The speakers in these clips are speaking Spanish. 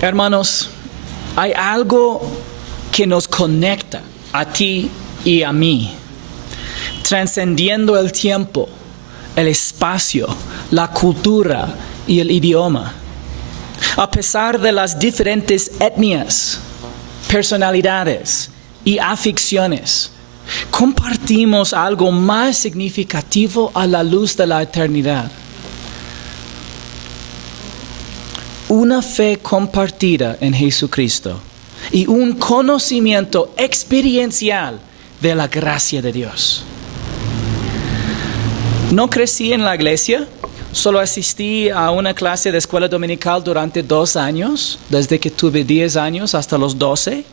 Hermanos, hay algo que nos conecta a ti y a mí, trascendiendo el tiempo, el espacio, la cultura y el idioma. A pesar de las diferentes etnias, personalidades y aficiones, compartimos algo más significativo a la luz de la eternidad. Una fe compartida en Jesucristo y un conocimiento experiencial de la gracia de Dios. No crecí en la iglesia, solo asistí a una clase de escuela dominical durante 2 años, desde que tuve 10 años hasta los 12.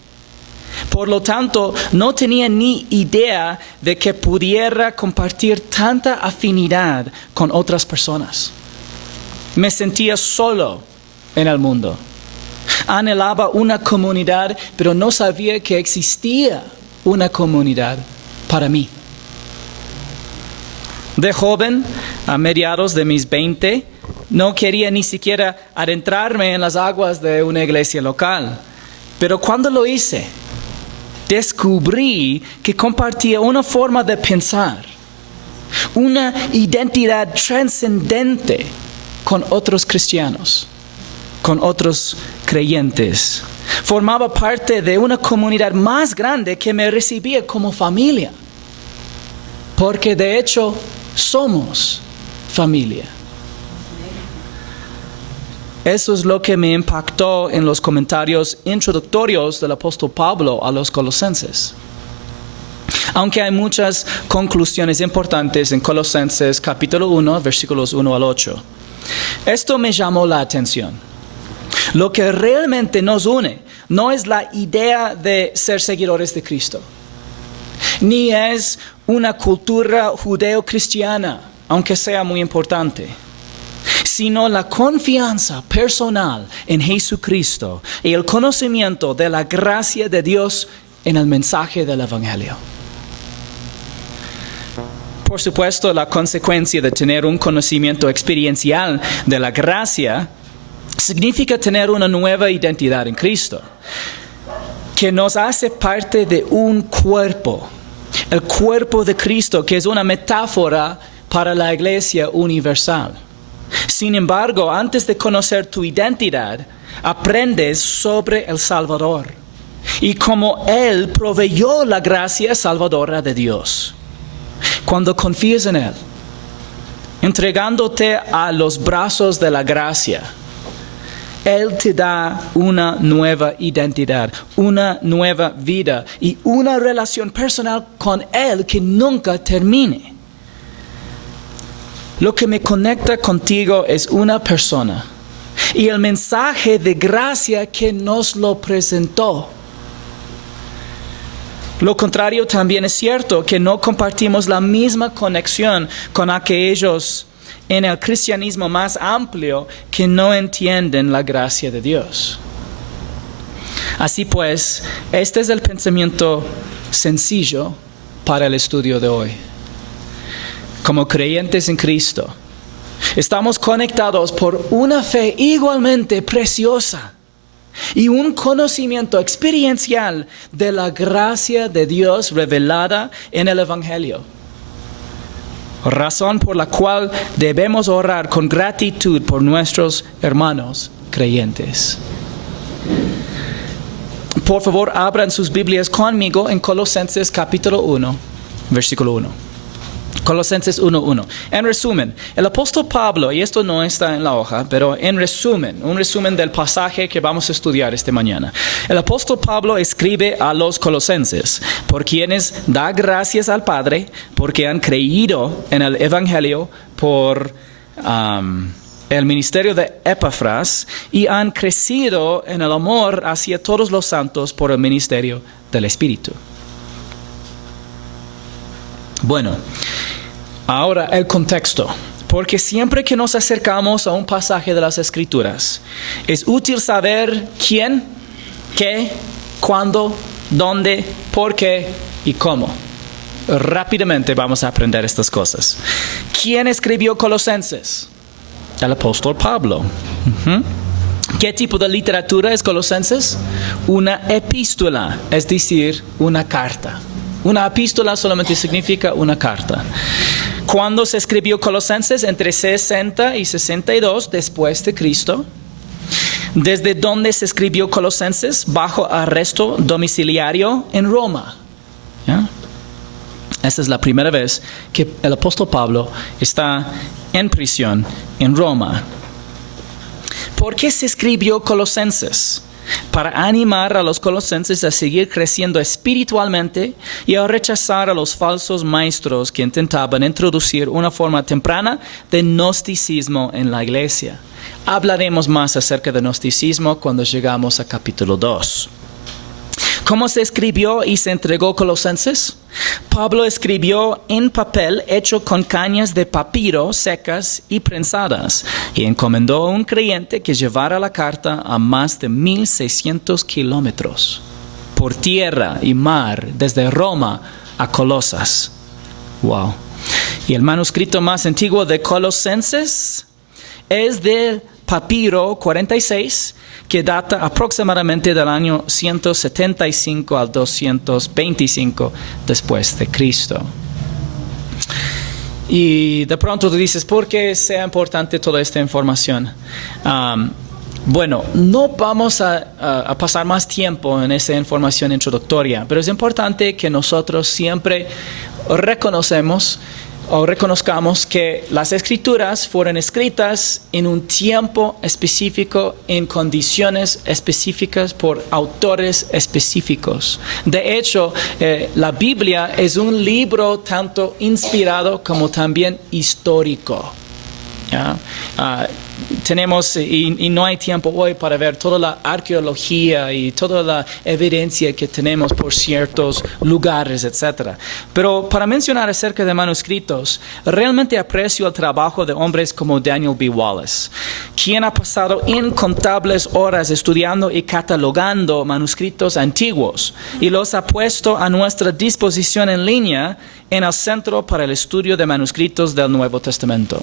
Por lo tanto, no tenía ni idea de que pudiera compartir tanta afinidad con otras personas. Me sentía solo en el mundo. Anhelaba una comunidad, pero no sabía que existía una comunidad para mí. De joven, a mediados de mis 20, no quería ni siquiera adentrarme en las aguas de una iglesia local. Pero cuando lo hice, descubrí que compartía una forma de pensar, una identidad trascendente con otros cristianos, con otros creyentes. Formaba parte de una comunidad más grande que me recibía como familia, porque de hecho somos familia. Eso es lo que me impactó en los comentarios introductorios del apóstol Pablo a los colosenses. Aunque hay muchas conclusiones importantes en Colosenses capítulo 1, versículos 1 al 8. Esto me llamó la atención. Lo que realmente nos une no es la idea de ser seguidores de Cristo, ni es una cultura judeo-cristiana, aunque sea muy importante, sino la confianza personal en Jesucristo y el conocimiento de la gracia de Dios en el mensaje del Evangelio. Por supuesto, la consecuencia de tener un conocimiento experiencial de la gracia significa tener una nueva identidad en Cristo, que nos hace parte de un cuerpo, el cuerpo de Cristo, que es una metáfora para la iglesia universal. Sin embargo, antes de conocer tu identidad, aprendes sobre el Salvador y cómo Él proveyó la gracia salvadora de Dios. Cuando confías en Él, entregándote a los brazos de la gracia, Él te da una nueva identidad, una nueva vida y una relación personal con Él que nunca termine. Lo que me conecta contigo es una persona y el mensaje de gracia que nos lo presentó. Lo contrario también es cierto, que no compartimos la misma conexión con aquellos en el cristianismo más amplio que no entienden la gracia de Dios. Así pues, este es el pensamiento sencillo para el estudio de hoy. Como creyentes en Cristo, estamos conectados por una fe igualmente preciosa y un conocimiento experiencial de la gracia de Dios revelada en el Evangelio. Razón por la cual debemos orar con gratitud por nuestros hermanos creyentes. Por favor, abran sus Biblias conmigo en Colosenses capítulo 1, versículo 1. Colosenses 1:1. En resumen, el apóstol Pablo, y esto no está en la hoja, pero en resumen, un resumen del pasaje que vamos a estudiar esta mañana. El apóstol Pablo escribe a los colosenses, por quienes da gracias al Padre, porque han creído en el Evangelio por el ministerio de Epafras y han crecido en el amor hacia todos los santos por el ministerio del Espíritu. Bueno, ahora el contexto, porque siempre que nos acercamos a un pasaje de las Escrituras, es útil saber quién, qué, cuándo, dónde, por qué y cómo. Rápidamente vamos a aprender estas cosas. ¿Quién escribió Colosenses? El apóstol Pablo. ¿Qué tipo de literatura es Colosenses? Una epístola, es decir, una carta. Una epístola solamente significa una carta. ¿Cuándo se escribió Colosenses? Entre 60 y 62 después de Cristo. ¿Desde dónde se escribió Colosenses? Bajo arresto domiciliario en Roma. ¿Ya? Esta es la primera vez que el apóstol Pablo está en prisión en Roma. ¿Por qué se escribió Colosenses? Para animar a los colosenses a seguir creciendo espiritualmente y a rechazar a los falsos maestros que intentaban introducir una forma temprana de gnosticismo en la iglesia. Hablaremos más acerca de gnosticismo cuando llegamos a capítulo 2. ¿Cómo se escribió y se entregó Colosenses? Pablo escribió en papel hecho con cañas de papiro secas y prensadas y encomendó a un creyente que llevara la carta a más de 1,600 kilómetros por tierra y mar desde Roma a Colosas. Wow. Y el manuscrito más antiguo de Colosenses es del papiro 46, que data aproximadamente del año 175 al 225 después de Cristo. Y de pronto tú dices, ¿por qué sea importante toda esta información? Bueno, no vamos a pasar más tiempo en esa información introductoria, pero es importante que nosotros siempre reconozcamos que las escrituras fueron escritas en un tiempo específico, en condiciones específicas, por autores específicos. De hecho, la Biblia es un libro tanto inspirado como también histórico. ¿Ya? Tenemos, y no hay tiempo hoy para ver toda la arqueología y toda la evidencia que tenemos por ciertos lugares, etc. Pero para mencionar acerca de manuscritos, realmente aprecio el trabajo de hombres como Daniel B. Wallace, quien ha pasado incontables horas estudiando y catalogando manuscritos antiguos y los ha puesto a nuestra disposición en línea en el Centro para el Estudio de Manuscritos del Nuevo Testamento.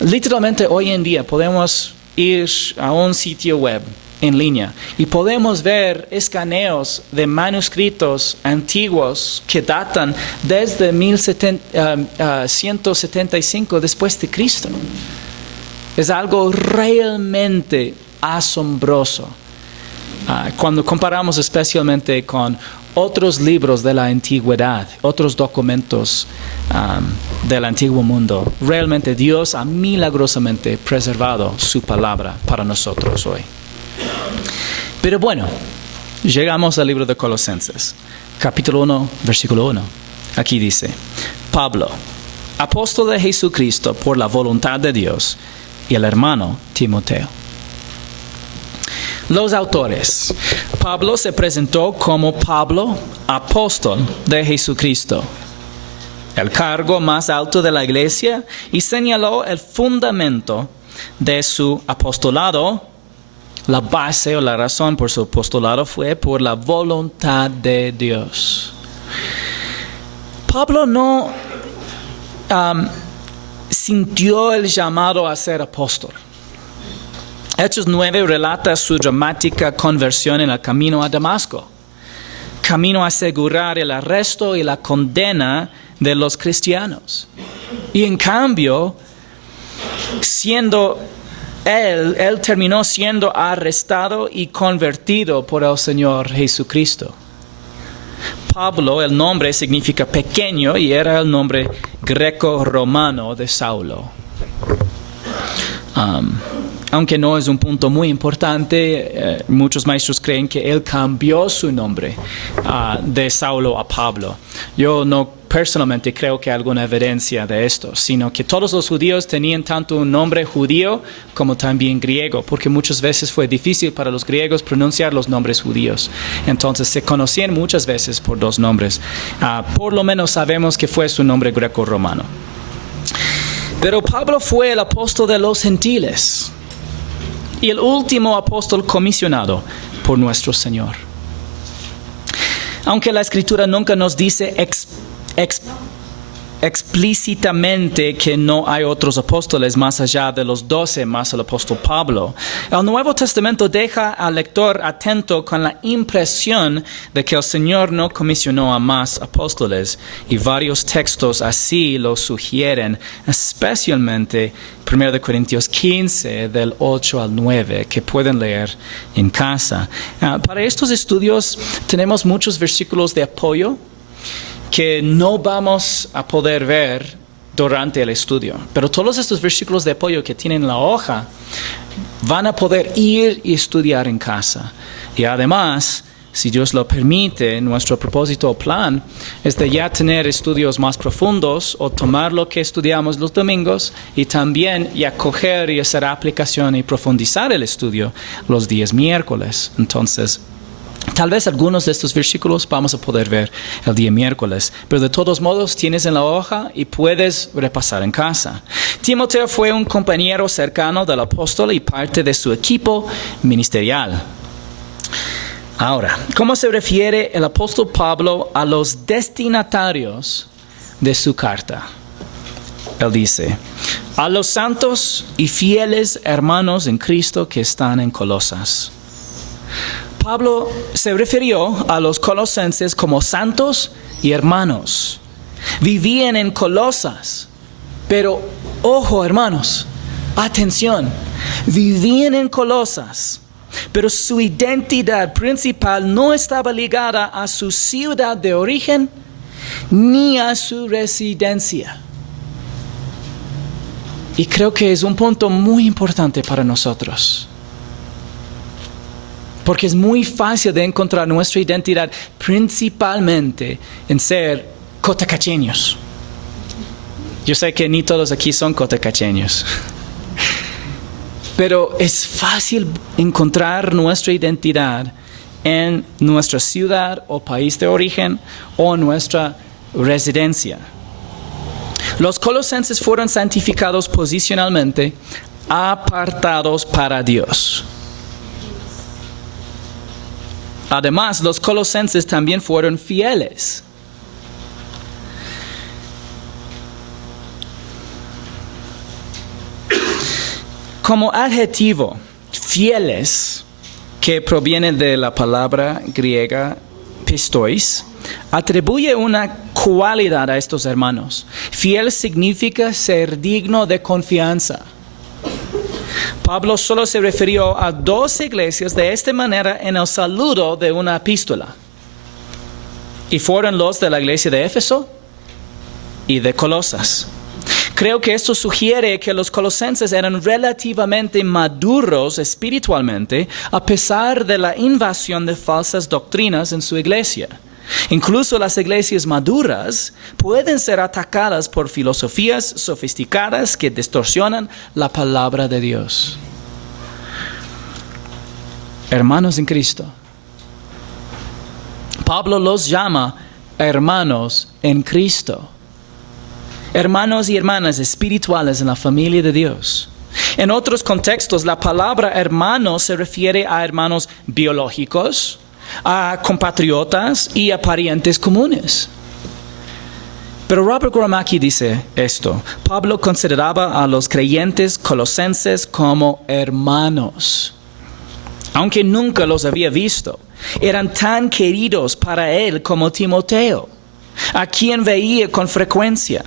Literalmente hoy en día podemos ir a un sitio web en línea y podemos ver escaneos de manuscritos antiguos que datan desde 175 después de Cristo. Es algo realmente asombroso. Cuando comparamos especialmente con otros libros de la antigüedad, otros documentos del antiguo mundo, realmente Dios ha milagrosamente preservado su palabra para nosotros hoy. Pero bueno, llegamos al libro de Colosenses, capítulo 1, versículo 1. Aquí dice, Pablo, apóstol de Jesucristo por la voluntad de Dios, y el hermano Timoteo. Los autores. Pablo se presentó como Pablo, apóstol de Jesucristo, el cargo más alto de la iglesia, y señaló el fundamento de su apostolado. La base o la razón por su apostolado fue por la voluntad de Dios. Pablo no sintió el llamado a ser apóstol. Hechos 9 relata su dramática conversión en el camino a Damasco, camino a asegurar el arresto y la condena de los cristianos. Y en cambio, él terminó siendo arrestado y convertido por el Señor Jesucristo. Pablo, el nombre significa pequeño y era el nombre greco-romano de Saulo. Aunque no es un punto muy importante, muchos maestros creen que él cambió su nombre de Saulo a Pablo. Yo no personalmente creo que hay alguna evidencia de esto, sino que todos los judíos tenían tanto un nombre judío como también griego, porque muchas veces fue difícil para los griegos pronunciar los nombres judíos. Entonces se conocían muchas veces por dos nombres. Por lo menos sabemos que fue su nombre greco-romano. Pero Pablo fue el apóstol de los gentiles y el último apóstol comisionado por nuestro Señor. explícitamente que no hay otros apóstoles más allá de los 12 más el apóstol Pablo. El Nuevo Testamento deja al lector atento con la impresión de que el Señor no comisionó a más apóstoles, y varios textos así lo sugieren, especialmente 1 Corintios 15 del 8 al 9, que pueden leer en casa. Para estos estudios tenemos muchos versículos de apoyo que no vamos a poder ver durante el estudio. Pero todos estos versículos de apoyo que tienen en la hoja van a poder ir y estudiar en casa. Y además, si Dios lo permite, nuestro propósito o plan es de ya tener estudios más profundos o tomar lo que estudiamos los domingos y también ya coger y hacer aplicación y profundizar el estudio los días miércoles. Entonces, tal vez algunos de estos versículos vamos a poder ver el día miércoles, pero de todos modos tienes en la hoja y puedes repasar en casa. Timoteo fue un compañero cercano del apóstol y parte de su equipo ministerial. Ahora, ¿cómo se refiere el apóstol Pablo a los destinatarios de su carta? Él dice: a los santos y fieles hermanos en Cristo que están en Colosas. Pablo se refirió a los colosenses como santos y hermanos. Vivían en Colosas, pero ojo, hermanos, atención, vivían en Colosas, pero su identidad principal no estaba ligada a su ciudad de origen ni a su residencia. Y creo que es un punto muy importante para nosotros, porque es muy fácil de encontrar nuestra identidad principalmente en ser cotacacheños. Yo sé que ni todos aquí son cotacacheños, pero es fácil encontrar nuestra identidad en nuestra ciudad o país de origen o nuestra residencia. Los colosenses fueron santificados posicionalmente, apartados para Dios. Además, los colosenses también fueron fieles. Como adjetivo, fieles, que proviene de la palabra griega pistois, atribuye una cualidad a estos hermanos. Fiel significa ser digno de confianza. Pablo solo se refirió a 2 iglesias de esta manera en el saludo de una epístola. Y fueron los de la iglesia de Éfeso y de Colosas. Creo que esto sugiere que los colosenses eran relativamente maduros espiritualmente a pesar de la invasión de falsas doctrinas en su iglesia. Incluso las iglesias maduras pueden ser atacadas por filosofías sofisticadas que distorsionan la palabra de Dios. Hermanos en Cristo, Pablo los llama hermanos en Cristo. Hermanos y hermanas espirituales en la familia de Dios. En otros contextos, la palabra hermano se refiere a hermanos biológicos, a compatriotas y a parientes comunes. Pero Robert Gromacki dice esto: Pablo consideraba a los creyentes colosenses como hermanos. Aunque nunca los había visto, eran tan queridos para él como Timoteo, a quien veía con frecuencia.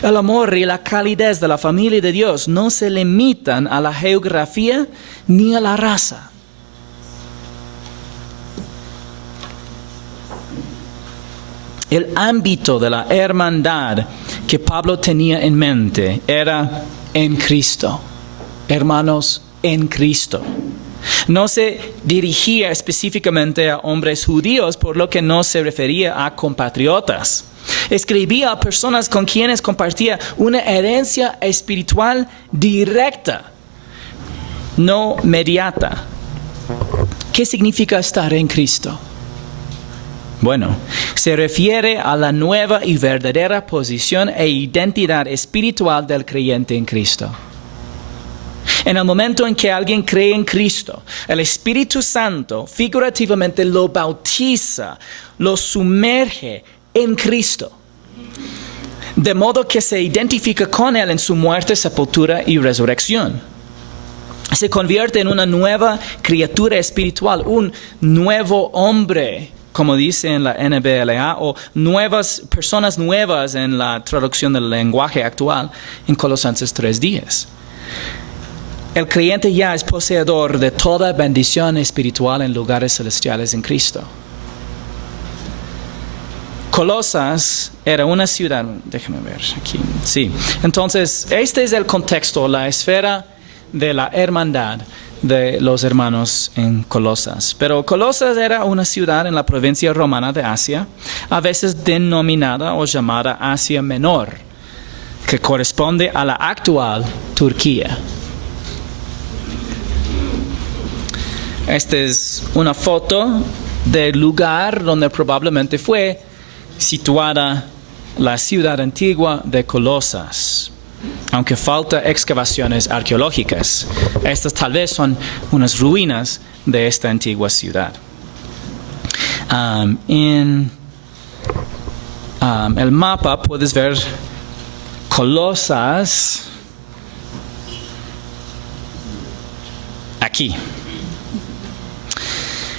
El amor y la calidez de la familia de Dios no se limitan a la geografía ni a la raza. El ámbito de la hermandad que Pablo tenía en mente era en Cristo. Hermanos, en Cristo. No se dirigía específicamente a hombres judíos, por lo que no se refería a compatriotas. Escribía a personas con quienes compartía una herencia espiritual directa, no mediata. ¿Qué significa estar en Cristo? Bueno, se refiere a la nueva y verdadera posición e identidad espiritual del creyente en Cristo. En el momento en que alguien cree en Cristo, el Espíritu Santo figurativamente lo bautiza, lo sumerge en Cristo. de modo que se identifica con Él en su muerte, sepultura y resurrección. Se convierte en una nueva criatura espiritual, un nuevo hombre, como dice en la NBLA, o personas nuevas en la traducción del lenguaje actual en Colosenses 3:10. El creyente ya es poseedor de toda bendición espiritual en lugares celestiales en Cristo. Colosas era una ciudad, déjame ver aquí, sí. Entonces, este es el contexto, la esfera de la hermandad de los hermanos en Colosas. Pero Colosas era una ciudad en la provincia romana de Asia, a veces denominada o llamada Asia Menor, que corresponde a la actual Turquía. Esta es una foto del lugar donde probablemente fue situada la ciudad antigua de Colosas, aunque falta excavaciones arqueológicas. Estas tal vez son unas ruinas de esta antigua ciudad. En el mapa puedes ver Colosas aquí.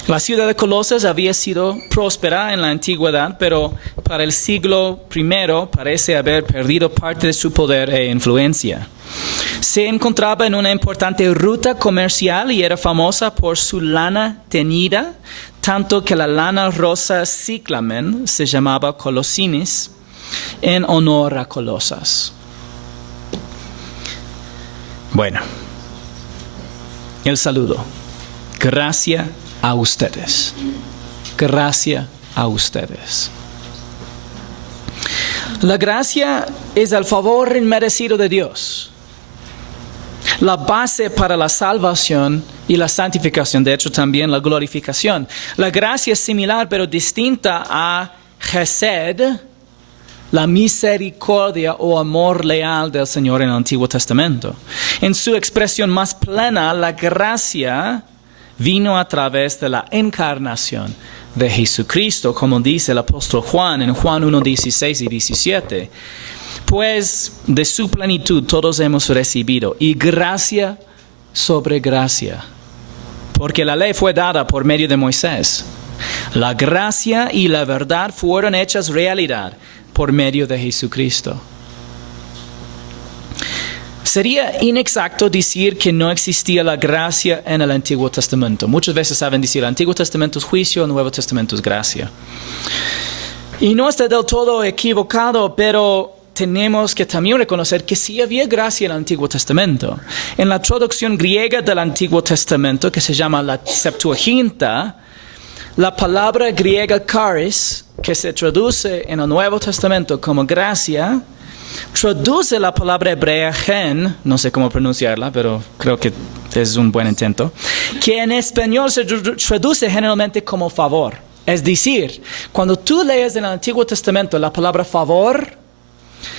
La ciudad de Colosas había sido próspera en la antigüedad, pero para el siglo I parece haber perdido parte de su poder e influencia. Se encontraba en una importante ruta comercial y era famosa por su lana teñida, tanto que la lana rosa ciclamen se llamaba Colosinis en honor a Colosas. Bueno, el saludo. Gracias a ustedes. Gracia a ustedes. La gracia es el favor inmerecido de Dios, la base para la salvación y la santificación, de hecho también la glorificación. La gracia es similar pero distinta a Chesed, la misericordia o amor leal del Señor en el Antiguo Testamento. En su expresión más plena, la gracia vino a través de la encarnación de Jesucristo, como dice el apóstol Juan en Juan 1:16 y 17. Pues de su plenitud todos hemos recibido, y gracia sobre gracia. Porque la ley fue dada por medio de Moisés. La gracia y la verdad fueron hechas realidad por medio de Jesucristo. Sería inexacto decir que no existía la gracia en el Antiguo Testamento. Muchas veces saben decir el Antiguo Testamento es juicio, el Nuevo Testamento es gracia. Y no está del todo equivocado, pero tenemos que también reconocer que sí había gracia en el Antiguo Testamento. En la traducción griega del Antiguo Testamento, que se llama la Septuaginta, la palabra griega charis, que se traduce en el Nuevo Testamento como gracia, traduce la palabra hebrea gen, no sé cómo pronunciarla, pero creo que es un buen intento, que en español se traduce generalmente como favor. Es decir, cuando tú lees en el Antiguo Testamento la palabra favor,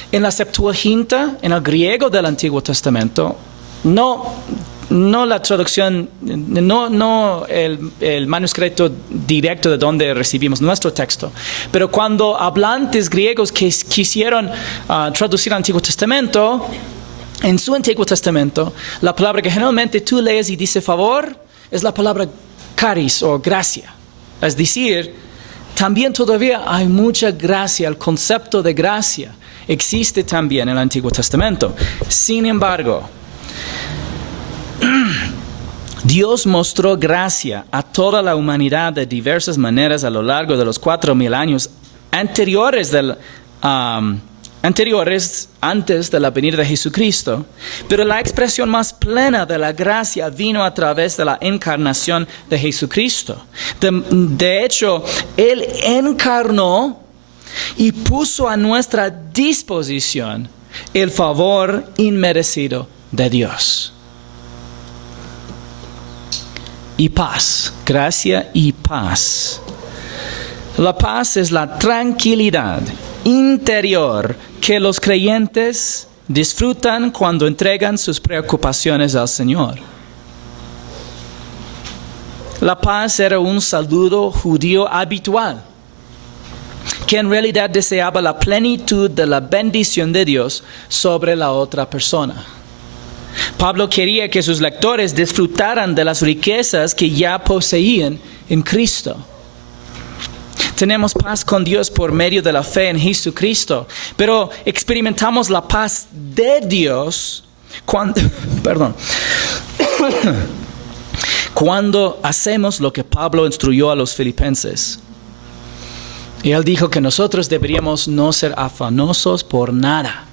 en la Septuaginta, en el griego del Antiguo Testamento, no la traducción, no el manuscrito directo de donde recibimos nuestro texto, pero cuando hablantes griegos que quisieron traducir el Antiguo Testamento, en su Antiguo Testamento, la palabra que generalmente tú lees y dice favor es la palabra charis o gracia. Es decir, también todavía hay mucha gracia, el concepto de gracia existe también en el Antiguo Testamento. Sin embargo, Dios mostró gracia a toda la humanidad de diversas maneras a lo largo de los 4,000 años anteriores antes de la venida de Jesucristo, pero la expresión más plena de la gracia vino a través de la encarnación de Jesucristo. De hecho, Él encarnó y puso a nuestra disposición el favor inmerecido de Dios. Y paz, gracia y paz. La paz es la tranquilidad interior que los creyentes disfrutan cuando entregan sus preocupaciones al Señor. La paz era un saludo judío habitual que en realidad deseaba la plenitud de la bendición de Dios sobre la otra persona. Pablo quería que sus lectores disfrutaran de las riquezas que ya poseían en Cristo. Tenemos paz con Dios por medio de la fe en Jesucristo, pero experimentamos la paz de Dios cuando hacemos lo que Pablo instruyó a los filipenses. Y él dijo que nosotros deberíamos no ser afanosos por nada,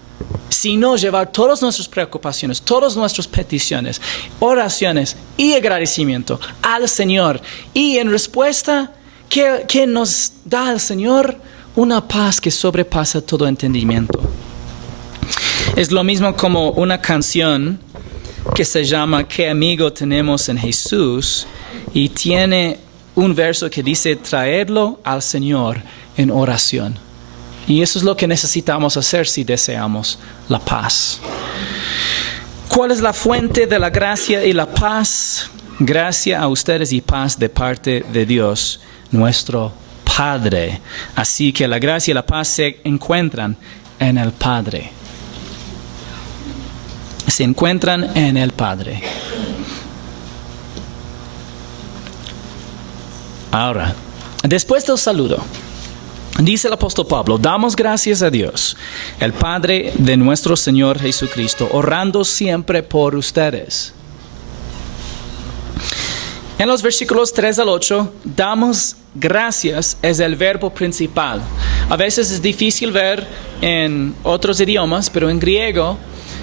sino llevar todas nuestras preocupaciones, todas nuestras peticiones, oraciones y agradecimiento al Señor. Y en respuesta, ¿qué nos da el Señor? Una paz que sobrepasa todo entendimiento. Es lo mismo como una canción que se llama ¿Qué amigo tenemos en Jesús? Y tiene un verso que dice traerlo al Señor en oración. Y eso es lo que necesitamos hacer si deseamos la paz. ¿Cuál es la fuente de la gracia y la paz? Gracia a ustedes y paz de parte de Dios, nuestro Padre. Así que la gracia y la paz se encuentran en el Padre. Se encuentran en el Padre. Ahora, después del saludo, dice el apóstol Pablo, damos gracias a Dios, el Padre de nuestro Señor Jesucristo, orando siempre por ustedes. En los versículos 3 al 8, damos gracias es el verbo principal. A veces es difícil ver en otros idiomas, pero en griego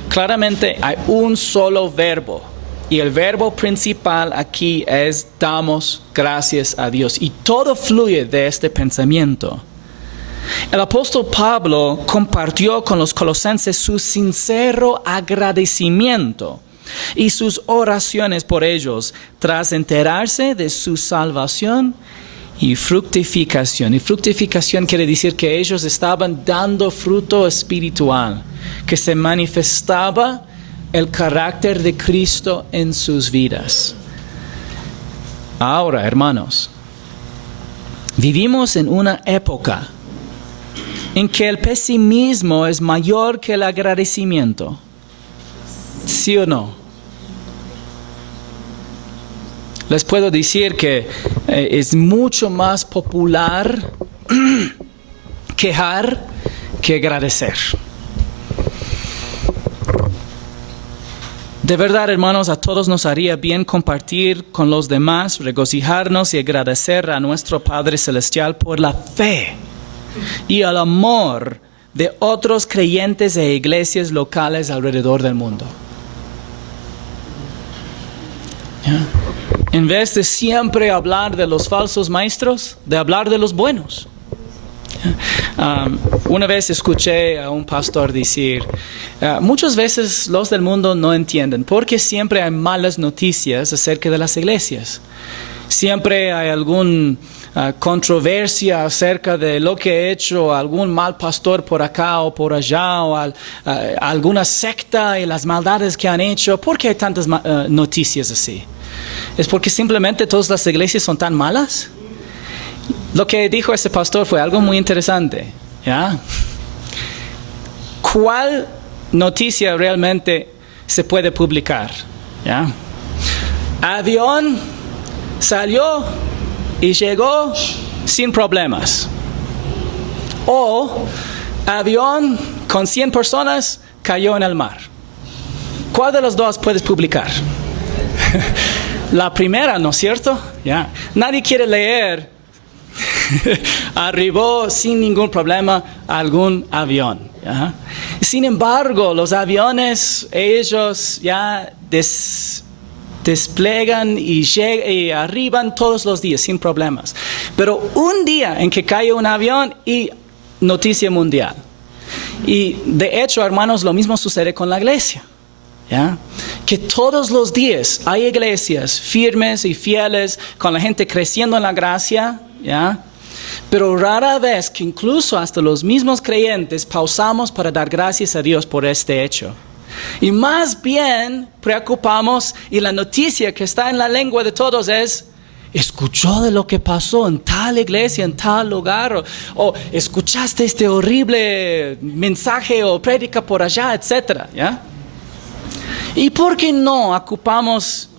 claramente hay un solo verbo. Y el verbo principal aquí es damos gracias a Dios. Y todo fluye de este pensamiento. El apóstol Pablo compartió con los colosenses su sincero agradecimiento y sus oraciones por ellos tras enterarse de su salvación y fructificación. Y fructificación quiere decir que ellos estaban dando fruto espiritual, que se manifestaba el carácter de Cristo en sus vidas. Ahora, hermanos, vivimos en una época en que el pesimismo es mayor que el agradecimiento. ¿Sí o no? Les puedo decir que es mucho más popular quejar que agradecer. De verdad, hermanos, a todos nos haría bien compartir con los demás, regocijarnos y agradecer a nuestro Padre Celestial por la fe y el amor de otros creyentes e iglesias locales alrededor del mundo. ¿Ya? En vez de siempre hablar de los falsos maestros, de hablar de los buenos. Una vez escuché a un pastor decir, muchas veces los del mundo no entienden porque siempre hay malas noticias acerca de las iglesias. Siempre hay alguna controversia acerca de lo que ha hecho algún mal pastor por acá o por allá, o alguna secta y las maldades que han hecho. ¿Por qué hay tantas noticias así? ¿Es porque simplemente todas las iglesias son tan malas? Lo que dijo ese pastor fue algo muy interesante, ¿ya? ¿Cuál noticia realmente se puede publicar? ¿Ya? Avión salió y llegó sin problemas. O avión con 100 personas cayó en el mar. ¿Cuál de los dos puedes publicar? La primera, ¿no es cierto? ¿Ya? Nadie quiere leer arribó sin ningún problema algún avión. ¿Ya? Sin embargo, los aviones, ellos ya desplegan y arriban todos los días sin problemas. Pero un día en que cae un avión y noticia mundial. Y de hecho, hermanos, lo mismo sucede con la iglesia. ¿Ya? Que todos los días hay iglesias firmes y fieles con la gente creciendo en la gracia, ¿ya? Pero rara vez que incluso hasta los mismos creyentes pausamos para dar gracias a Dios por este hecho. Y más bien preocupamos, y la noticia que está en la lengua de todos es escuchó de lo que pasó en tal iglesia, en tal lugar, o escuchaste este horrible mensaje o prédica por allá, etcétera, ¿ya? ¿Y por qué no ocupamos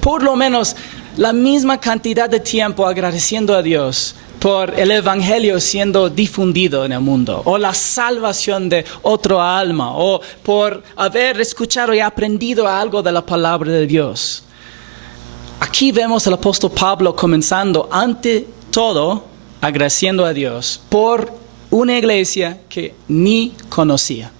por lo menos la misma cantidad de tiempo agradeciendo a Dios por el evangelio siendo difundido en el mundo, o la salvación de otro alma, o por haber escuchado y aprendido algo de la palabra de Dios? Aquí vemos al apóstol Pablo comenzando ante todo agradeciendo a Dios por una iglesia que ni conocía.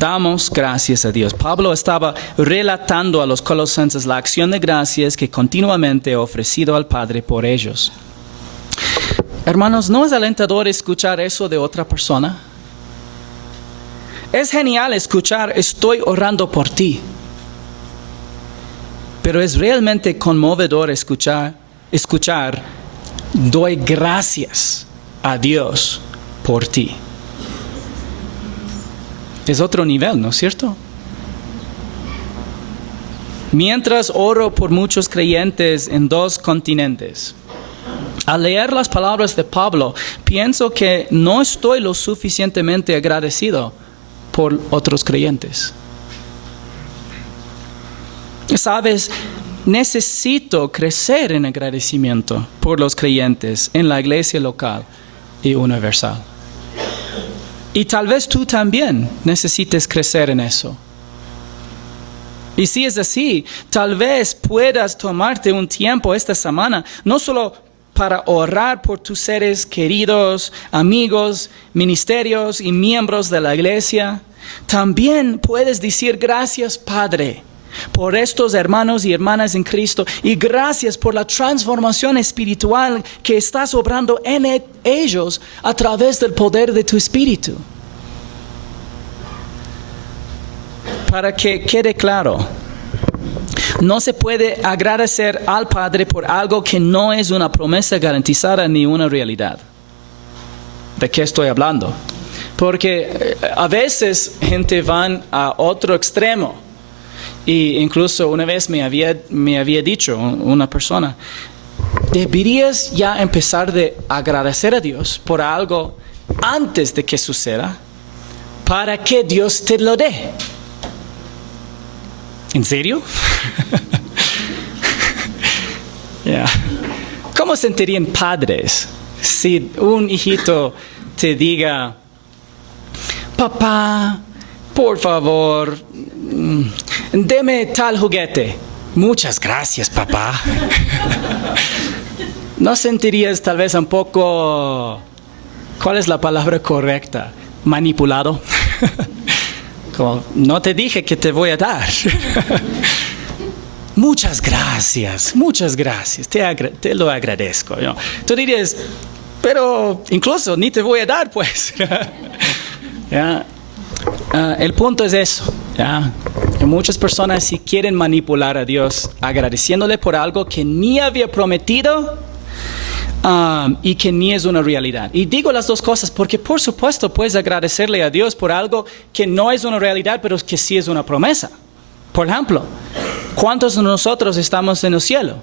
Damos gracias a Dios. Pablo estaba relatando a los colosenses la acción de gracias que continuamente ha ofrecido al Padre por ellos. Hermanos, ¿no es alentador escuchar eso de otra persona? Es genial escuchar, estoy orando por ti. Pero es realmente conmovedor escuchar, doy gracias a Dios por ti. Es otro nivel, ¿no es cierto? Mientras oro por muchos creyentes en 2 continentes, al leer las palabras de Pablo, pienso que no estoy lo suficientemente agradecido por otros creyentes. ¿Sabes? Necesito crecer en agradecimiento por los creyentes en la iglesia local y universal. Y tal vez tú también necesites crecer en eso. Y si es así, tal vez puedas tomarte un tiempo esta semana, no solo para orar por tus seres queridos, amigos, ministerios y miembros de la iglesia. También puedes decir gracias, Padre, por estos hermanos y hermanas en Cristo, y gracias por la transformación espiritual que estás obrando en ellos a través del poder de tu Espíritu. Para que quede claro, no se puede agradecer al Padre por algo que no es una promesa garantizada ni una realidad. ¿De qué estoy hablando? Porque a veces gente va a otro extremo. Y incluso una vez me había dicho una persona, deberías ya empezar de agradecer a Dios por algo antes de que suceda, para que Dios te lo dé. ¿En serio? Yeah. ¿Cómo sentirían padres si un hijito te diga, papá, por favor, deme tal juguete? Muchas gracias, papá. ¿No sentirías tal vez un poco, cuál es la palabra correcta? Manipulado. Como, no te dije que te voy a dar. Muchas gracias, te lo agradezco. ¿No? Tú dirías, pero incluso ni te voy a dar, pues. ¿Ya? El punto es eso. ¿Ya? Muchas personas si quieren manipular a Dios agradeciéndole por algo que ni había prometido y que ni es una realidad. Y digo las dos cosas porque por supuesto puedes agradecerle a Dios por algo que no es una realidad pero que sí es una promesa. Por ejemplo, ¿cuántos de nosotros estamos en el cielo?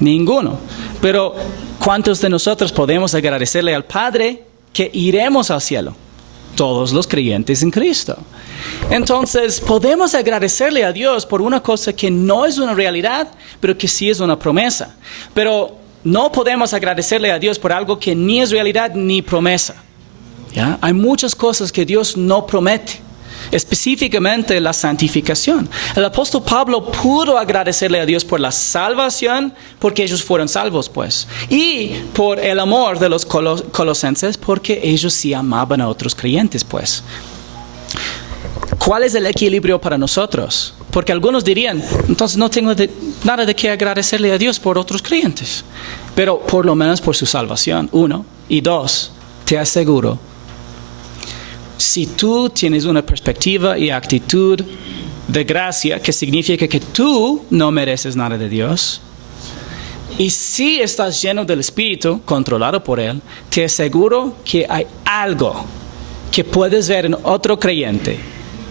Ninguno. Pero ¿cuántos de nosotros podemos agradecerle al Padre que iremos al cielo? Todos los creyentes en Cristo. Entonces, podemos agradecerle a Dios por una cosa que no es una realidad, pero que sí es una promesa. Pero no podemos agradecerle a Dios por algo que ni es realidad ni promesa. ¿Ya? Hay muchas cosas que Dios no promete, específicamente la santificación. El apóstol Pablo pudo agradecerle a Dios por la salvación, porque ellos fueron salvos, pues. Y por el amor de los colosenses, porque ellos sí amaban a otros creyentes, pues. ¿Cuál es el equilibrio para nosotros? Porque algunos dirían, entonces no tengo nada de qué agradecerle a Dios por otros creyentes. Pero por lo menos por su salvación, 1. Y 2, te aseguro, si tú tienes una perspectiva y actitud de gracia, que significa que tú no mereces nada de Dios, y si estás lleno del Espíritu, controlado por Él, te aseguro que hay algo que puedes ver en otro creyente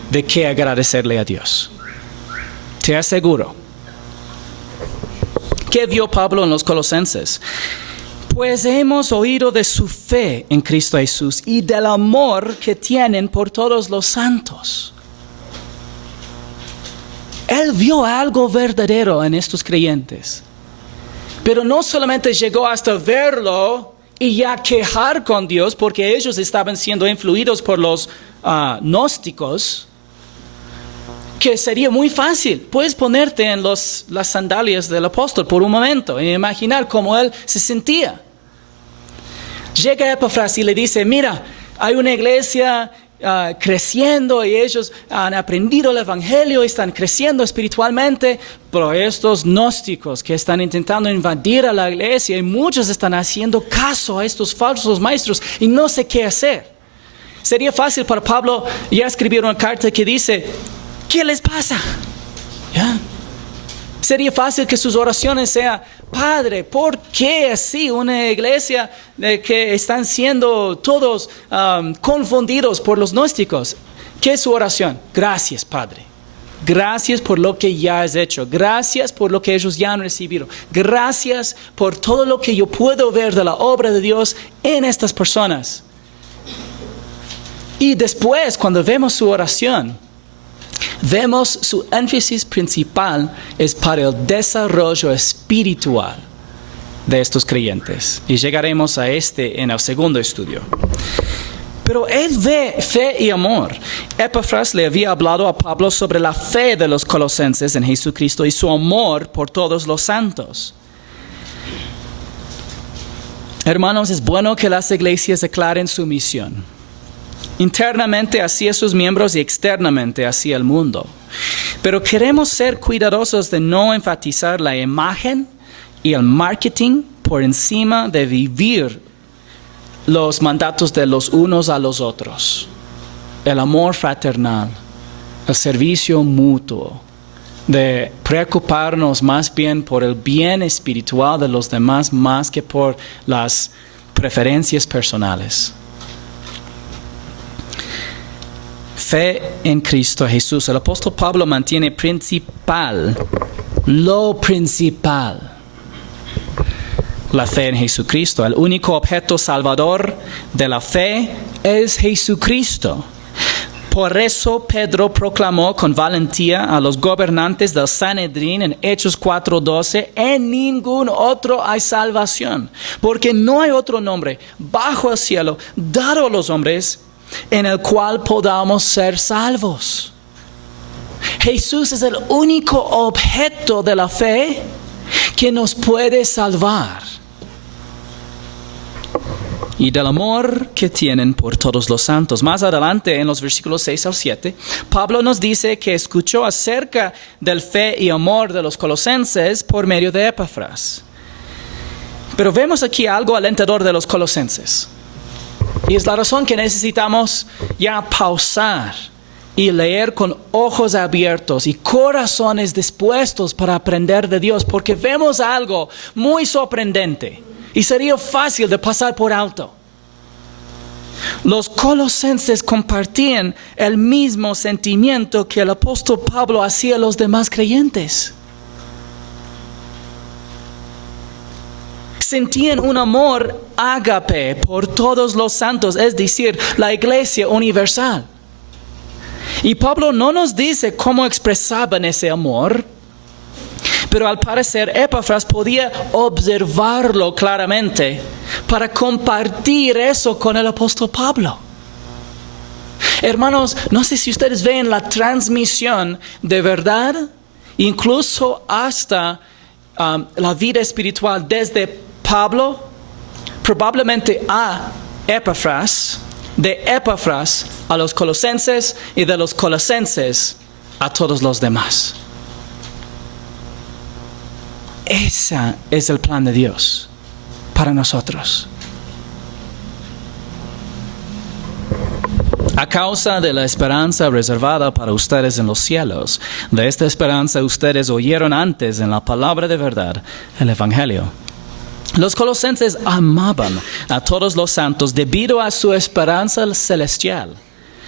de qué agradecerle a Dios. te aseguro. ¿Qué vio Pablo en los Colosenses? Pues hemos oído de su fe en Cristo Jesús y del amor que tienen por todos los santos. Él vio algo verdadero en estos creyentes. Pero no solamente llegó hasta verlo y ya quejar con Dios porque ellos estaban siendo influidos por los gnósticos, que sería muy fácil. Puedes ponerte en las sandalias del apóstol por un momento y imaginar cómo él se sentía. Llega Epafras y le dice, mira, hay una iglesia creciendo y ellos han aprendido el evangelio y están creciendo espiritualmente, pero estos gnósticos que están intentando invadir a la iglesia y muchos están haciendo caso a estos falsos maestros y no sé qué hacer. Sería fácil para Pablo ya escribir una carta que dice, ¿qué les pasa? ¿Ya? Sería fácil que sus oraciones sean, Padre, ¿por qué así una iglesia que están siendo todos confundidos por los gnósticos? ¿Qué es su oración? Gracias, Padre. Gracias por lo que ya has hecho. Gracias por lo que ellos ya han recibido. Gracias por todo lo que yo puedo ver de la obra de Dios en estas personas. Y después, cuando vemos su oración, vemos su énfasis principal es para el desarrollo espiritual de estos creyentes. Y llegaremos a en el segundo estudio. Pero él ve fe y amor. Epafras le había hablado a Pablo sobre la fe de los colosenses en Jesucristo y su amor por todos los santos. Hermanos, es bueno que las iglesias declaren su misión. Internamente hacia sus miembros y externamente hacia el mundo. Pero queremos ser cuidadosos de no enfatizar la imagen y el marketing por encima de vivir los mandatos de los unos a los otros. El amor fraternal, el servicio mutuo, de preocuparnos más bien por el bien espiritual de los demás más que por las preferencias personales. Fe en Cristo Jesús. El apóstol Pablo mantiene lo principal, la fe en Jesucristo. El único objeto salvador de la fe es Jesucristo. Por eso Pedro proclamó con valentía a los gobernantes del Sanedrín en Hechos 4:12, en ningún otro hay salvación, porque no hay otro nombre bajo el cielo dado a los hombres en el cual podamos ser salvos. Jesús es el único objeto de la fe que nos puede salvar. Y del amor que tienen por todos los santos. Más adelante, en los versículos 6 al 7, Pablo nos dice que escuchó acerca del fe y amor de los colosenses por medio de Epafras. Pero vemos aquí algo alentador de los colosenses. Y es la razón que necesitamos ya pausar y leer con ojos abiertos y corazones dispuestos para aprender de Dios, porque vemos algo muy sorprendente y sería fácil de pasar por alto. Los colosenses compartían el mismo sentimiento que el apóstol Pablo hacía a los demás creyentes. Sentían un amor ágape por todos los santos, es decir, la iglesia universal. Y Pablo no nos dice cómo expresaban ese amor, pero al parecer Epafras podía observarlo claramente para compartir eso con el apóstol Pablo. Hermanos, no sé si ustedes ven la transmisión de verdad, incluso hasta la vida espiritual desde Pablo, probablemente a Epafras, de Epafras a los colosenses y de los colosenses a todos los demás. Ese es el plan de Dios para nosotros. A causa de la esperanza reservada para ustedes en los cielos, de esta esperanza ustedes oyeron antes en la palabra de verdad, el Evangelio. Los colosenses amaban a todos los santos debido a su esperanza celestial,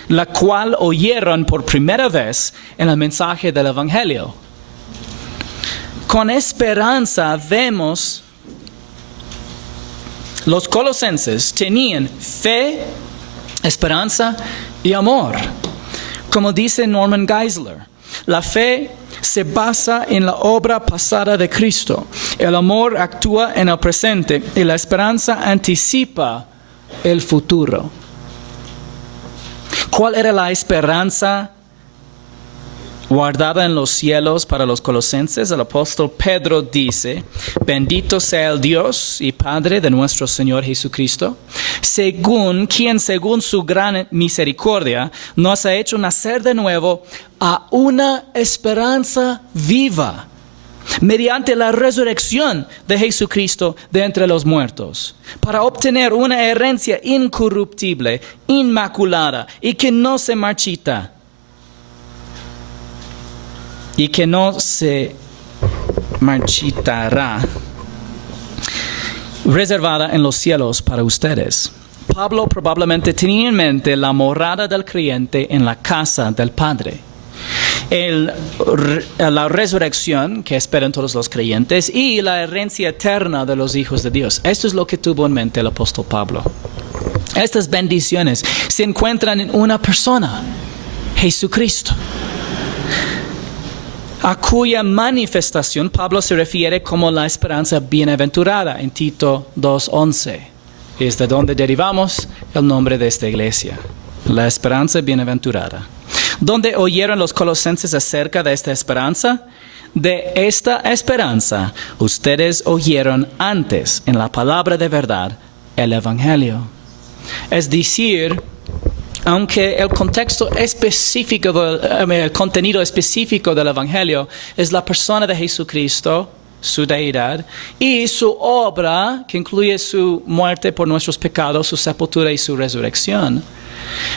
la cual oyeron por primera vez en el mensaje del Evangelio. Con esperanza vemos, los colosenses tenían fe, esperanza y amor. Como dice Norman Geisler, la fe se basa en la obra pasada de Cristo. El amor actúa en el presente y la esperanza anticipa el futuro. ¿Cuál era la esperanza guardada en los cielos para los colosenses? El apóstol Pedro dice: bendito sea el Dios y Padre de nuestro Señor Jesucristo, quien según su gran misericordia nos ha hecho nacer de nuevo a una esperanza viva, mediante la resurrección de Jesucristo de entre los muertos, para obtener una herencia incorruptible, inmaculada y que no se marchita, y que no se marchitará, reservada en los cielos para ustedes. Pablo probablemente tenía en mente la morada del creyente en la casa del Padre, la resurrección que esperan todos los creyentes y la herencia eterna de los hijos de Dios. Esto es lo que tuvo en mente el apóstol Pablo. Estas bendiciones se encuentran en una persona, Jesucristo, a cuya manifestación Pablo se refiere como la esperanza bienaventurada en Tito 2:11. Es de donde derivamos el nombre de esta iglesia, la esperanza bienaventurada. ¿Dónde oyeron los colosenses acerca de esta esperanza? De esta esperanza ustedes oyeron antes en la palabra de verdad, el Evangelio. Es decir, aunque el contexto específico, el contenido específico del Evangelio es la persona de Jesucristo, su deidad, y su obra, que incluye su muerte por nuestros pecados, su sepultura y su resurrección.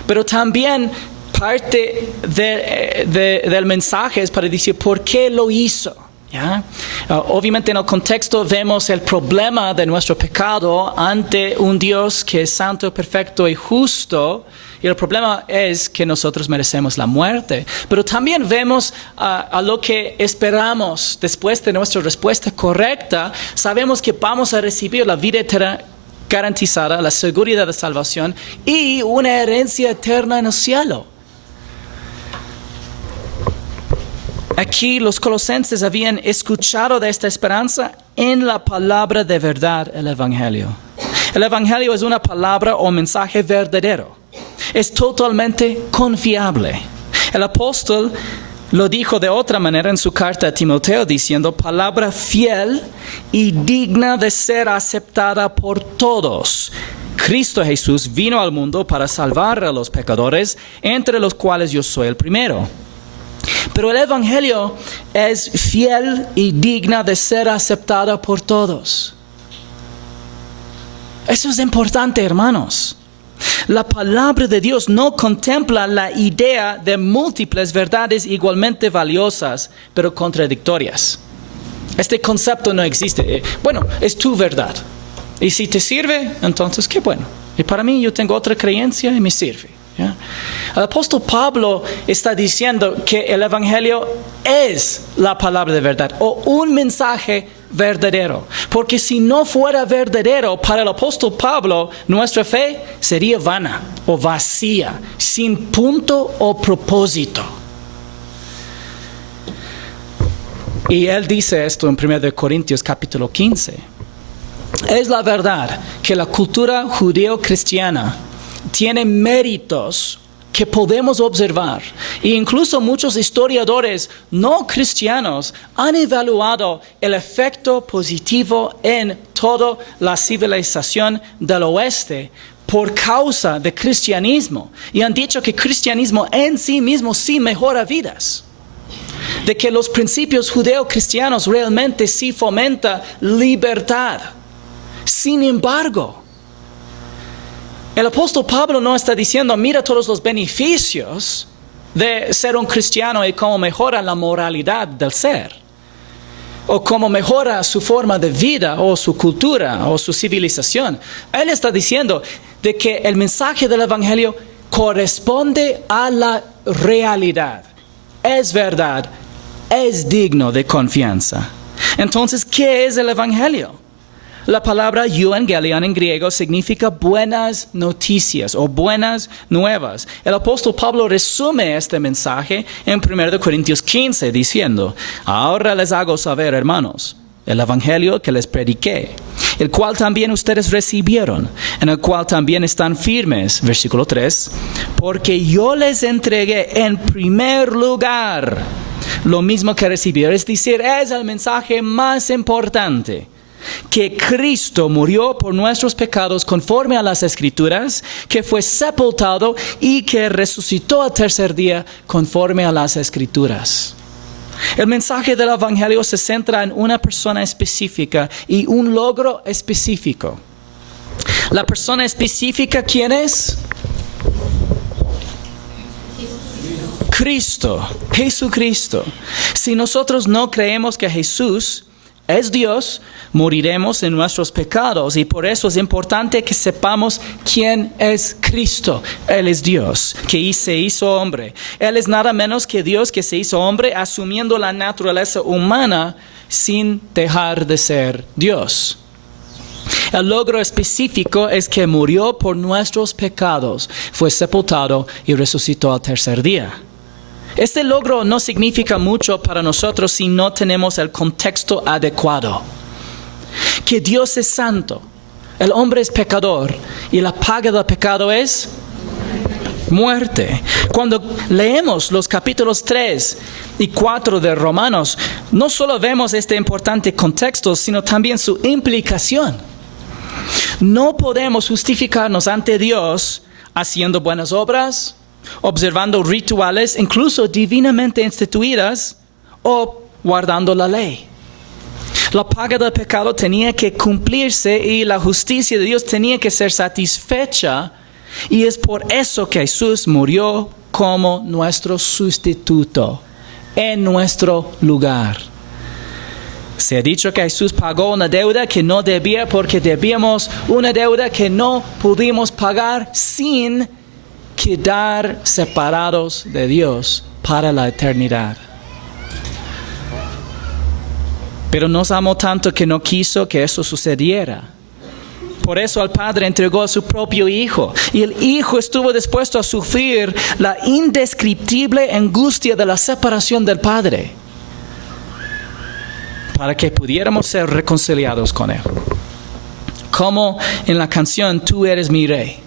Pero también parte del mensaje es para decir por qué lo hizo. ¿Ya? Obviamente en el contexto vemos el problema de nuestro pecado ante un Dios que es santo, perfecto y justo. Y el problema es que nosotros merecemos la muerte. Pero también vemos a lo que esperamos después de nuestra respuesta correcta. Sabemos que vamos a recibir la vida eterna garantizada, la seguridad de salvación y una herencia eterna en el cielo. Aquí los colosenses habían escuchado de esta esperanza en la palabra de verdad, el Evangelio. El Evangelio es una palabra o mensaje verdadero. Es totalmente confiable. El apóstol lo dijo de otra manera en su carta a Timoteo, diciendo: palabra fiel y digna de ser aceptada por todos. Cristo Jesús vino al mundo para salvar a los pecadores, entre los cuales yo soy el primero. Pero el Evangelio es fiel y digna de ser aceptada por todos. Eso es importante, hermanos. La palabra de Dios no contempla la idea de múltiples verdades igualmente valiosas, pero contradictorias. Este concepto no existe. Bueno, es tu verdad. Y si te sirve, entonces qué bueno. Y para mí yo tengo otra creencia y me sirve. ¿Ya? El apóstol Pablo está diciendo que el Evangelio es la palabra de verdad o un mensaje verdadero. Porque si no fuera verdadero para el apóstol Pablo, nuestra fe sería vana o vacía, sin punto o propósito. Y él dice esto en 1 Corintios capítulo 15. Es la verdad que la cultura judeo-cristiana tiene méritos que podemos observar. E incluso muchos historiadores no cristianos han evaluado el efecto positivo en toda la civilización del oeste por causa del cristianismo. Y han dicho que el cristianismo en sí mismo sí mejora vidas. De que los principios judeo-cristianos realmente sí fomenta libertad. Sin embargo, el apóstol Pablo no está diciendo: mira todos los beneficios de ser un cristiano y cómo mejora la moralidad del ser, o cómo mejora su forma de vida, o su cultura, o su civilización. Él está diciendo de que el mensaje del Evangelio corresponde a la realidad. Es verdad, es digno de confianza. Entonces, ¿qué es el Evangelio? La palabra euangelion en griego significa buenas noticias o buenas nuevas. El apóstol Pablo resume este mensaje en 1 Corintios 15 diciendo: ahora les hago saber, hermanos, el evangelio que les prediqué, el cual también ustedes recibieron, en el cual también están firmes. Versículo 3, porque yo les entregué en primer lugar lo mismo que recibieron. Es decir, es el mensaje más importante: que Cristo murió por nuestros pecados conforme a las Escrituras, que fue sepultado y que resucitó al tercer día conforme a las Escrituras. El mensaje del Evangelio se centra en una persona específica y un logro específico. La persona específica, ¿quién es? Cristo, Jesucristo. Si nosotros no creemos que Jesús es Dios, moriremos en nuestros pecados, y por eso es importante que sepamos quién es Cristo. Él es Dios que se hizo hombre. Él es nada menos que Dios que se hizo hombre, asumiendo la naturaleza humana sin dejar de ser Dios. El logro específico es que murió por nuestros pecados, fue sepultado y resucitó al tercer día. Este logro no significa mucho para nosotros si no tenemos el contexto adecuado. Que Dios es santo, el hombre es pecador y la paga del pecado es muerte. Cuando leemos los capítulos 3 y 4 de Romanos, no solo vemos este importante contexto, sino también su implicación. No podemos justificarnos ante Dios haciendo buenas obras, observando rituales, incluso divinamente instituidas, o guardando la ley. La paga del pecado tenía que cumplirse y la justicia de Dios tenía que ser satisfecha, y es por eso que Jesús murió como nuestro sustituto en nuestro lugar. Se ha dicho que Jesús pagó una deuda que no debía porque debíamos una deuda que no pudimos pagar sin quedar separados de Dios para la eternidad. Pero nos amó tanto que no quiso que eso sucediera. Por eso el Padre entregó a su propio Hijo, y el Hijo estuvo dispuesto a sufrir la indescriptible angustia de la separación del Padre, para que pudiéramos ser reconciliados con Él. Como en la canción Tú eres mi Rey.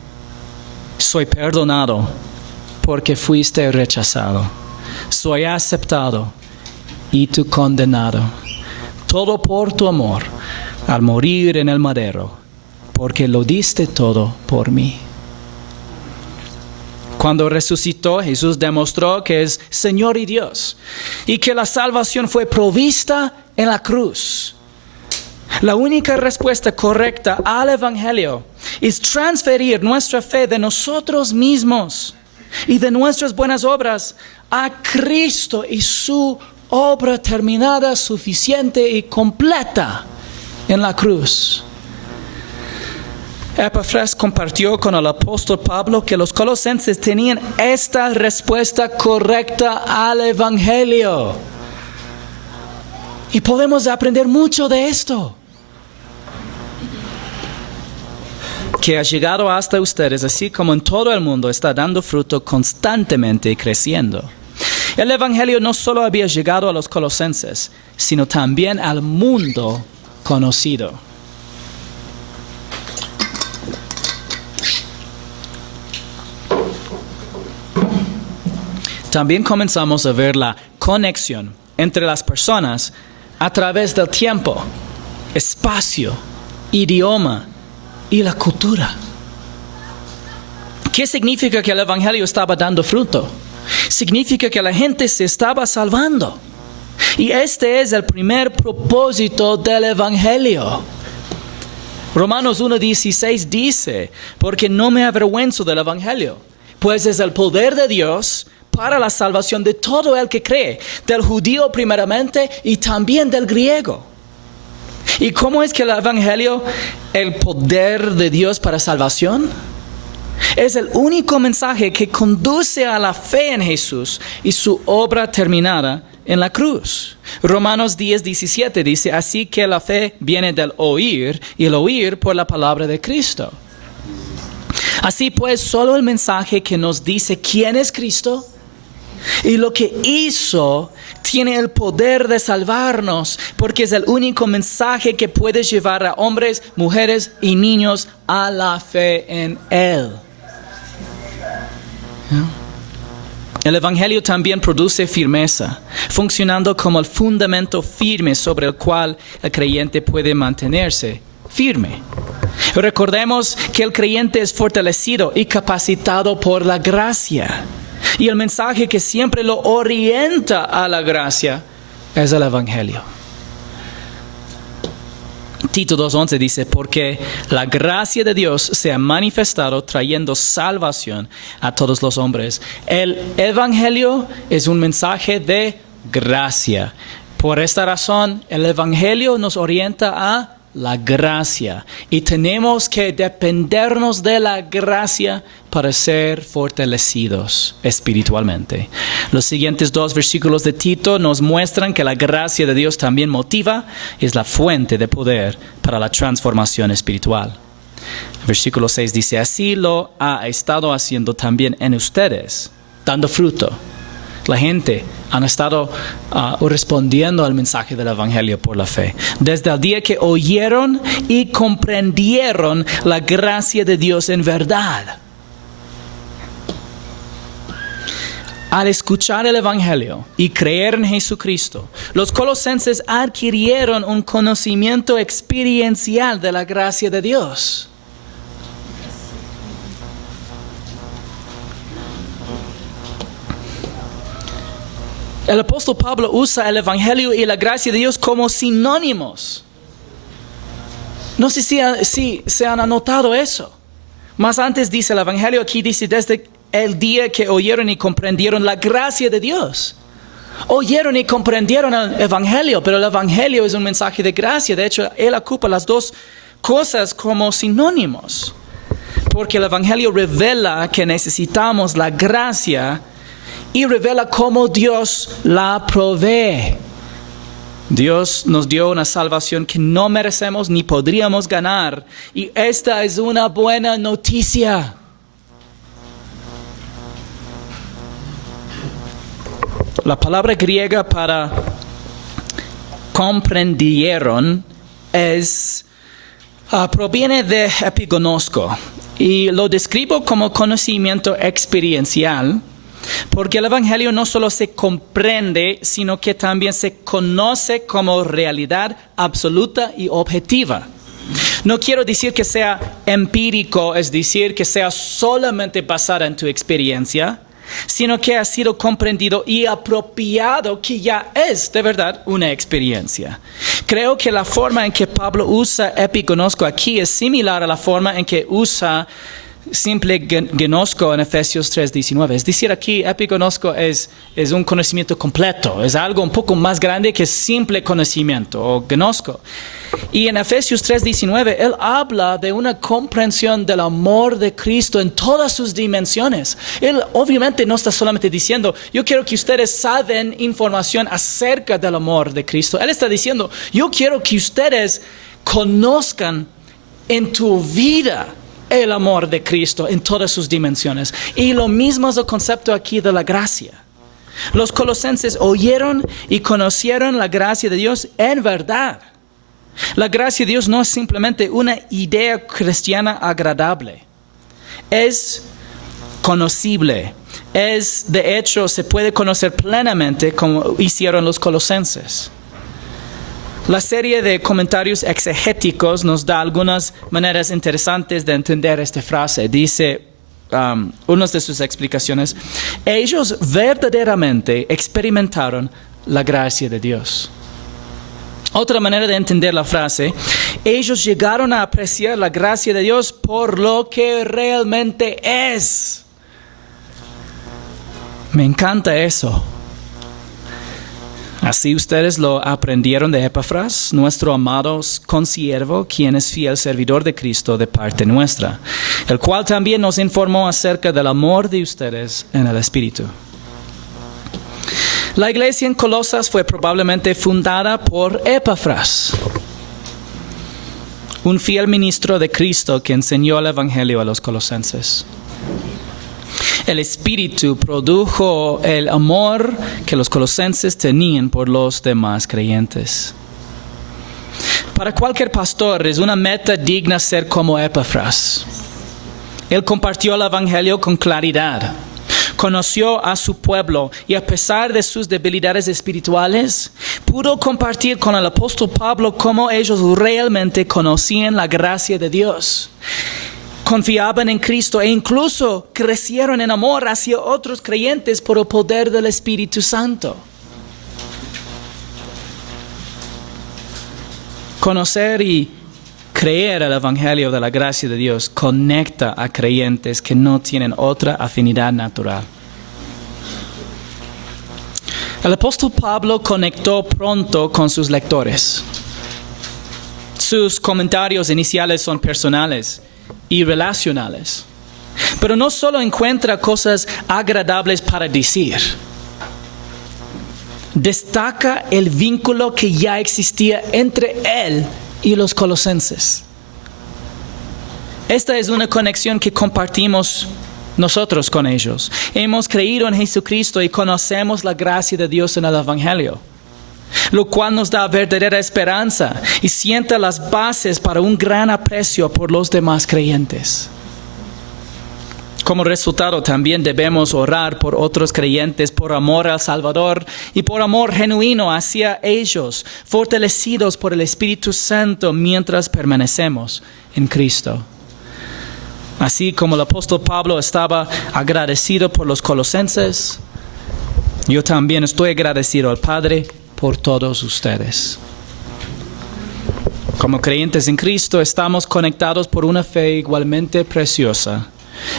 Soy perdonado porque fuiste rechazado. Soy aceptado y tú condenado. Todo por tu amor, al morir en el madero, porque lo diste todo por mí. Cuando resucitó, Jesús demostró que es Señor y Dios, y que la salvación fue provista en la cruz. La única respuesta correcta al Evangelio es transferir nuestra fe de nosotros mismos y de nuestras buenas obras a Cristo y su obra terminada, suficiente y completa en la cruz. Epafras compartió con el apóstol Pablo que los colosenses tenían esta respuesta correcta al Evangelio. Y podemos aprender mucho de esto. Que ha llegado hasta ustedes, así como en todo el mundo, está dando fruto constantemente y creciendo. El Evangelio no solo había llegado a los colosenses, sino también al mundo conocido. También comenzamos a ver la conexión entre las personas a través del tiempo, espacio, idioma y la cultura. ¿Qué significa que el Evangelio estaba dando fruto? Significa que la gente se estaba salvando. Y este es el primer propósito del Evangelio. Romanos 1:16 dice: porque no me avergüenzo del Evangelio, pues es el poder de Dios para la salvación de todo el que cree, del judío primeramente y también del griego. ¿Y cómo es que el Evangelio, el poder de Dios para salvación? Es el único mensaje que conduce a la fe en Jesús y su obra terminada en la cruz. Romanos 10:17 dice, así que la fe viene del oír y el oír por la palabra de Cristo. Así pues, solo el mensaje que nos dice quién es Cristo y lo que hizo tiene el poder de salvarnos, porque es el único mensaje que puede llevar a hombres, mujeres y niños a la fe en Él. El Evangelio también produce firmeza, funcionando como el fundamento firme sobre el cual el creyente puede mantenerse firme. Recordemos que el creyente es fortalecido y capacitado por la gracia. Y el mensaje que siempre lo orienta a la gracia es el Evangelio. Tito 2:11 dice, porque la gracia de Dios se ha manifestado trayendo salvación a todos los hombres. El Evangelio es un mensaje de gracia. Por esta razón, el Evangelio nos orienta a la gracia. Y tenemos que dependernos de la gracia para ser fortalecidos espiritualmente. Los siguientes 2 versículos de Tito nos muestran que la gracia de Dios también motiva, es la fuente de poder para la transformación espiritual. Versículo 6 dice, así lo ha estado haciendo también en ustedes, dando fruto. La gente han estado respondiendo al mensaje del Evangelio por la fe. Desde el día que oyeron y comprendieron la gracia de Dios en verdad. Al escuchar el Evangelio y creer en Jesucristo, los colosenses adquirieron un conocimiento experiencial de la gracia de Dios. El apóstol Pablo usa el Evangelio y la gracia de Dios como sinónimos. No sé si se han anotado eso. Más antes dice el Evangelio, aquí dice desde el día que oyeron y comprendieron la gracia de Dios. Oyeron y comprendieron el Evangelio, pero el Evangelio es un mensaje de gracia. De hecho, él ocupa las dos cosas como sinónimos. Porque el Evangelio revela que necesitamos la gracia y revela cómo Dios la provee. Dios nos dio una salvación que no merecemos ni podríamos ganar. Y esta es una buena noticia. La palabra griega para comprendieron proviene de epigonosko. Y lo describo como conocimiento experiencial. Porque el Evangelio no solo se comprende, sino que también se conoce como realidad absoluta y objetiva. No quiero decir que sea empírico, es decir, que sea solamente basada en tu experiencia, sino que ha sido comprendido y apropiado, que ya es de verdad una experiencia. Creo que la forma en que Pablo usa epigonosko aquí es similar a la forma en que usa simple gnosko en Efesios 3:19. Es decir, aquí epigonosko es un conocimiento completo, es algo un poco más grande que simple conocimiento o gnosko. Y en Efesios 3:19 él habla de una comprensión del amor de Cristo en todas sus dimensiones. Él obviamente no está solamente diciendo, yo quiero que ustedes saben información acerca del amor de Cristo. Él está diciendo, yo quiero que ustedes conozcan en tu vida el amor de Cristo en todas sus dimensiones. Y lo mismo es el concepto aquí de la gracia. Los colosenses oyeron y conocieron la gracia de Dios en verdad. La gracia de Dios no es simplemente una idea cristiana agradable. Es conocible. De hecho, se puede conocer plenamente como hicieron los colosenses. La serie de comentarios exegéticos nos da algunas maneras interesantes de entender esta frase. Dice una de sus explicaciones, ellos verdaderamente experimentaron la gracia de Dios. Otra manera de entender la frase, ellos llegaron a apreciar la gracia de Dios por lo que realmente es. Me encanta eso. Así ustedes lo aprendieron de Epafras, nuestro amado consiervo, quien es fiel servidor de Cristo de parte nuestra, el cual también nos informó acerca del amor de ustedes en el Espíritu. La iglesia en Colosas fue probablemente fundada por Epafras, un fiel ministro de Cristo que enseñó el Evangelio a los colosenses. El Espíritu produjo el amor que los colosenses tenían por los demás creyentes. Para cualquier pastor es una meta digna ser como Epafras. Él compartió el Evangelio con claridad. Conoció a su pueblo y a pesar de sus debilidades espirituales, pudo compartir con el apóstol Pablo cómo ellos realmente conocían la gracia de Dios. Confiaban en Cristo e incluso crecieron en amor hacia otros creyentes por el poder del Espíritu Santo. Conocer y creer el Evangelio de la gracia de Dios conecta a creyentes que no tienen otra afinidad natural. El apóstol Pablo conectó pronto con sus lectores. Sus comentarios iniciales son personales y relacionales, pero no solo encuentra cosas agradables para decir. Destaca el vínculo que ya existía entre él y los colosenses. Esta es una conexión que compartimos nosotros con ellos. Hemos creído en Jesucristo y conocemos la gracia de Dios en el Evangelio, lo cual nos da verdadera esperanza y sienta las bases para un gran aprecio por los demás creyentes. Como resultado, también debemos orar por otros creyentes por amor al Salvador y por amor genuino hacia ellos, fortalecidos por el Espíritu Santo mientras permanecemos en Cristo. Así como el apóstol Pablo estaba agradecido por los colosenses, yo también estoy agradecido al Padre por todos ustedes. Como creyentes en Cristo, estamos conectados por una fe igualmente preciosa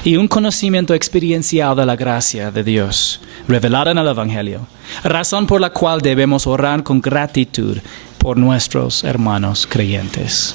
y un conocimiento experiencial de la gracia de Dios, revelada en el Evangelio, razón por la cual debemos orar con gratitud por nuestros hermanos creyentes.